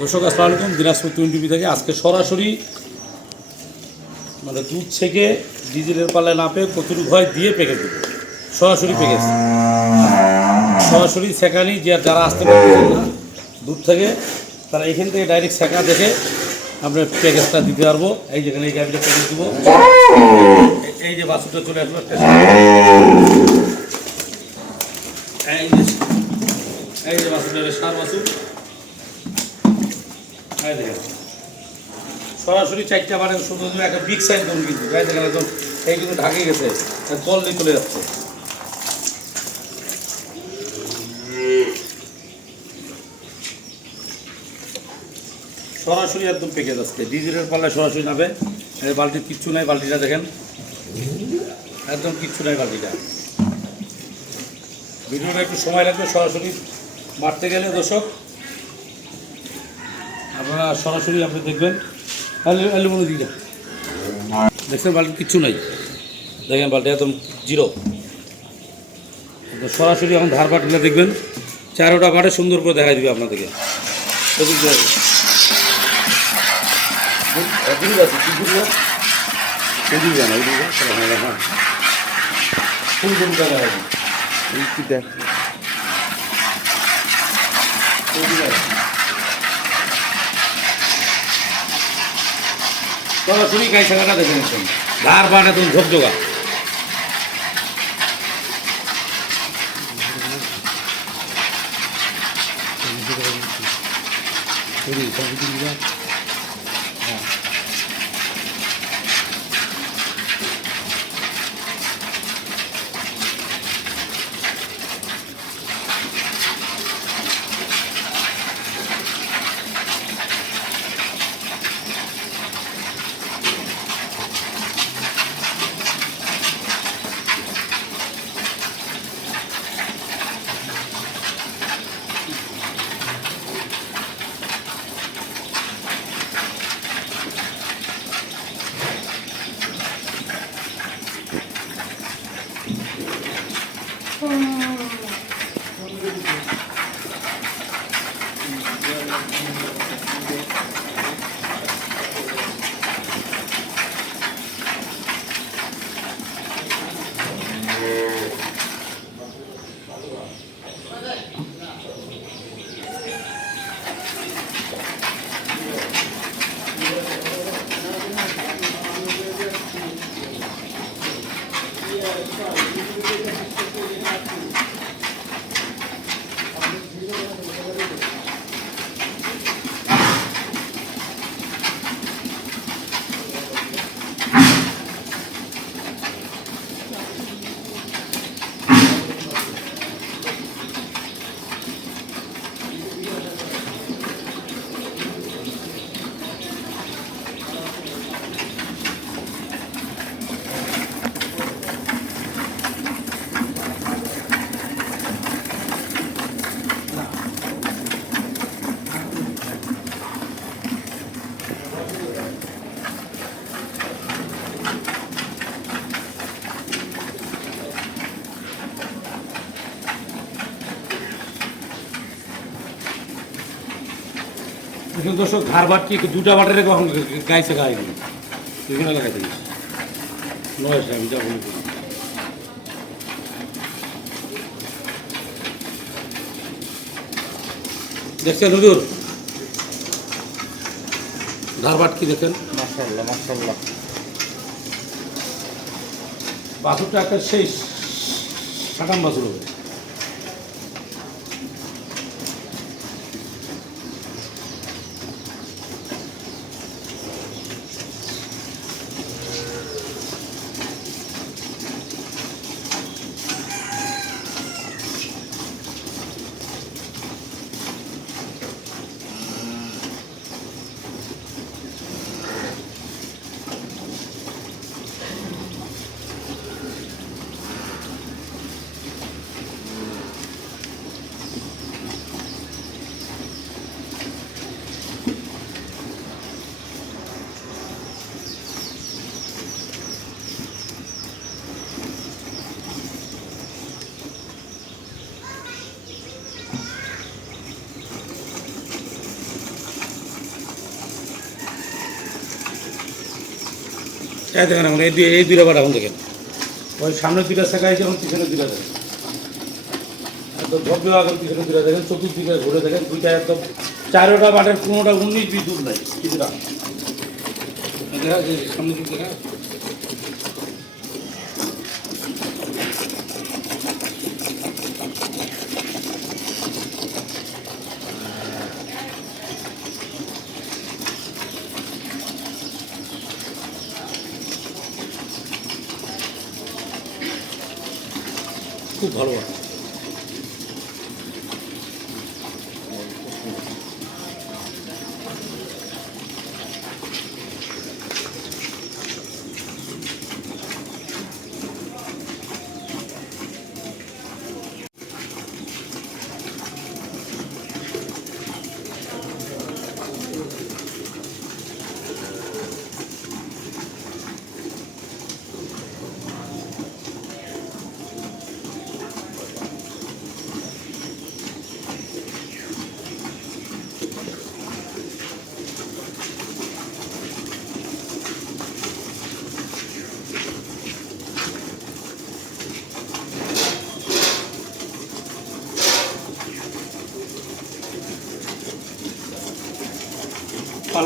দর্শক, আসসালামু আলাইকুম। দিনাজপুর টুয়েন টিভি থেকে আজকে সরাসরি মানে দুধ থেকে ডিজেলের পাল্লায় না পেয়ে কচুরি ভয় দিয়ে পেকে দেবো সরাসরি পেকেছে সরাসরি সেকানি যে যারা আসতে পারছেন না দুধ থেকে, তারা এখান থেকে ডাইরেক্ট সেকা দেখে আমরা প্যাকেজটা দিতে পারব। এই যেখানে এই গাড়িটা প্যাকেজ দিব। এই যে বাসুটা চলে আসবে এই যে বাসুটা সার বাসু। সরাসরি চারটা মানে শুধু একটা বিগ সাইজ ধরুন কিন্তু, গায়ে দেখেন একদম এই কিন্তু ঢাকে গেছে জল দিয়ে চলে যাচ্ছে। সরাসরি একদম পেকে যাচ্ছে। ডিজেলের পাল্লায় সরাসরি নাবে এই বালতির কিচ্ছু নাই, বালতিটা দেখেন। একদম কিচ্ছু নাই বালতিটা। ভিডিওটা একটু সময় লাগবে সরাসরি মারতে গেলে, দর্শক। আপনারা সরাসরি আপনি দেখবেন। অ্যালুমিনিয়াম দিকে দেখছেন বালতি কিচ্ছু নাই। দেখেন বাল্টি একদম জিরো। তো সরাসরি এখন ধার বাটিটা দেখবেন। চারোটা বাটে সুন্দর করে দেখাই দিবে আপনাদেরকে। দেখুন যে- এদিকে আছে, কি করব? এদিকে না, ওদিকে না, তাহলে হ্যাঁ, হ্যাঁ। ফুল ফুল দেখা যাবে। কি দেখ এদিকে আছে। সরাসরি গাই শাখাটা দেখে নিচ্ছেন ধার বাট একদম ঝকঝকা এখন দর্শক ধার বাট কি দুটা বাটের কখন গাইছে গাই বিভিন্ন লাগাই থাকিস নয় আমি যাব দেখছেন হুজুর? ধার বাট কি দেখেন? মাশাল্লাহ মাশাল্লাহ বাছুরটা একটা সেই সাতাম বাছুর হবে। এই দেখেন এখন এই দুই এই দুইটা বাট এখন দেখেন। ওই সামনে দুইটা শেখা হয়েছে এখন পিছনে দুইটা দেখেন। একদম ভব্য এখন পিছনে দুইটা দেখেন, চতুর্দিকে ঘুরে দেখেন, দুইটা একদম চারোটা বাটের, কোনোটা উনিশ বিদ্যুৎ নাই, কিছুটা। দেখা যায় সামনে দিক দেখা খুব ভালো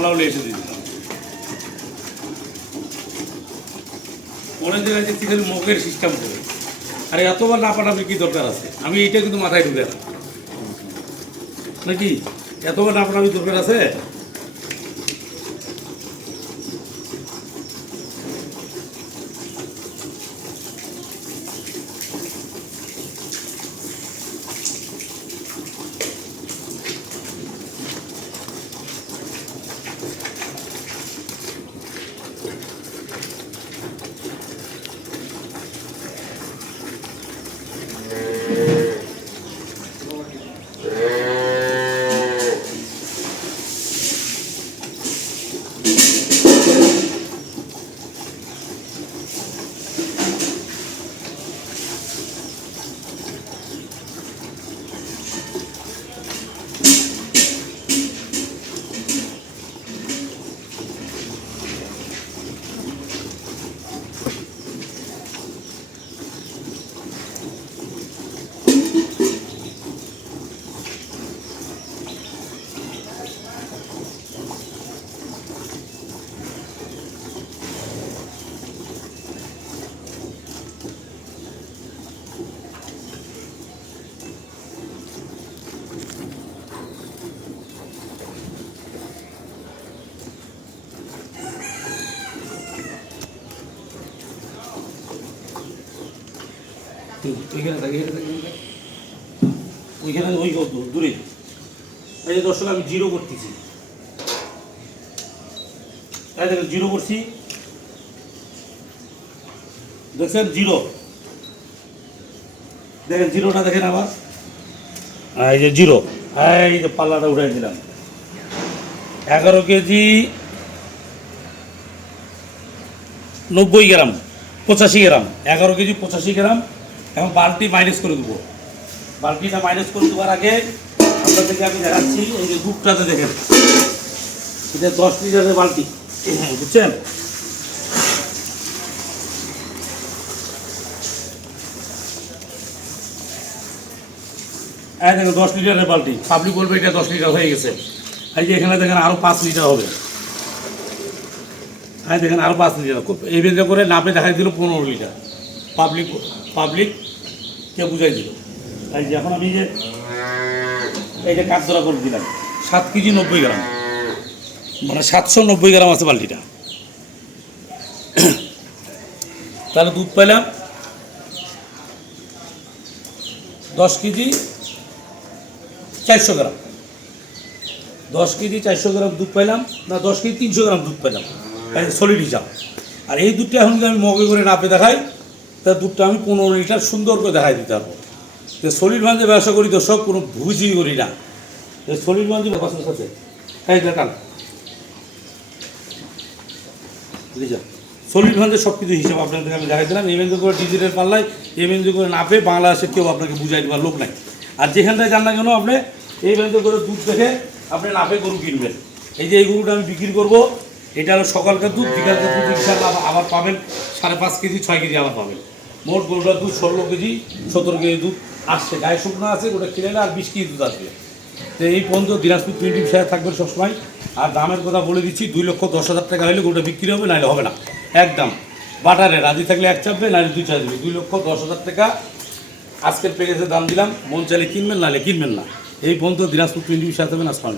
পাল্লা হলে এসে দিলাম অনেক জায়গায় খালি মগের সিস্টেম করে। আরে, এতবার না পাঠাবে কি দরকার আছে? আমি এটা কিন্তু মাথায় ঢুকে নাকি? এতবার না পাঠাবি দরকার আছে? ওইখানে ওই কত দূরে। এই যে দর্শক, আমি জিরো করতেছি। জিরো করছি। দেখছেন? জিরো দেখেন জিরোটা দেখেন আবার। এই যে জিরো এই যে পাল্লাটা উঠাই দিলাম। এগারো কেজি নব্বই গ্রাম, পঁচাশি গ্রাম। এগারো কেজি পঁচাশি গ্রাম এখন বালতি মাইনাস করে দেবো। বালতিটা মাইনাস করে দেওয়ার আগে আপনাদেরকে আমি দেখাচ্ছি, এই যে দুধটাতে দেখেন। এটা দশ লিটারের বালতি। বুঝছেন? এই দেখেন, দশ লিটারের বালতি। পাবলিক বলবে এটা দশ লিটার হয়ে গেছে। এই যে এখানে দেখেন আরও পাঁচ লিটার হবে। হ্যাঁ দেখেন আরও পাঁচ লিটার। এই বেঁধে করে নাপে দেখাই দিল পনেরো লিটার। পাবলিক পাবলিক কে বুঝাই দিল। তাই এখন আমি যে এই যে কাঠদরা করে দিলাম সাত কেজি নব্বই গ্রাম। মানে সাতশো নব্বই গ্রাম আছে বালতিটা। তাহলে দুধ পাইলাম দশ কেজি চারশো গ্রাম। দশ কেজি চারশো গ্রাম দুধ পাইলাম, না, দশ কেজি তিনশো গ্রাম দুধ পাইলাম। সলিড হিসাব। আর এই দুধটা এখন আমি মগে করে নাপে দেখাই? তা দুধটা আমি পনেরো লিটার সুন্দর করে দেখাই দিতে পারব। যে সলিড ভাঞ্জে ব্যবসা করি তো সব কোনো ভুজি করি না। যে সলিড ভাঞ্জে ব্যবসার সাথে। এই দেখান সলিড ভাঞ্জে সব কিছু হিসাব আপনাদের আমি দেখাই দিলাম। এমএনজি করে ডিজিটাল পাল্লায় এমএনজি করে নাপে বাংলাদেশে কেউ আপনাকে বুঝাই দেওয়ার লোক নাই। আর যেখানটায় যান না কেন, আপনি এই ভেন্দ্র করে দুধ দেখে আপনি নাপে গরু কিনবেন। এই যে এই গরুটা আমি বিক্রি করব, এটা হলো সকালকার দুধ, বিকালকার দুধ আবার পাবেন সাড়ে পাঁচ কেজি, ছয় কেজি আবার পাবেন। মোট গরুটার দুধ ষোলো কেজি, সতেরো কেজি দুধ আসছে। গায়ে শুকনো আছে ওটা কিনে আর বিশ কেজি দুধ আসবে। তো এই পর্যন্ত দিনাজপুর টোয়েন্টি সাহেব থাকবেন সবসময়। আর দামের কথা বলে দিচ্ছি, দুই লক্ষ দশ হাজার টাকা হলে গরুটা বিক্রি হবে, নাহলে হবে না। একদম। বাটারে রাজি থাকলে এক চাপবে, নাহলে দুই চাপবে। দুই লক্ষ দশ হাজার টাকা আজকের প্যাকেজের দাম দিলাম। মন চাইলে কিনবেন, নাহলে কিনবেন না। এই পর্যন্ত দিনাজপুর টোয়েন্টি সাহেব থাকবেন আসমান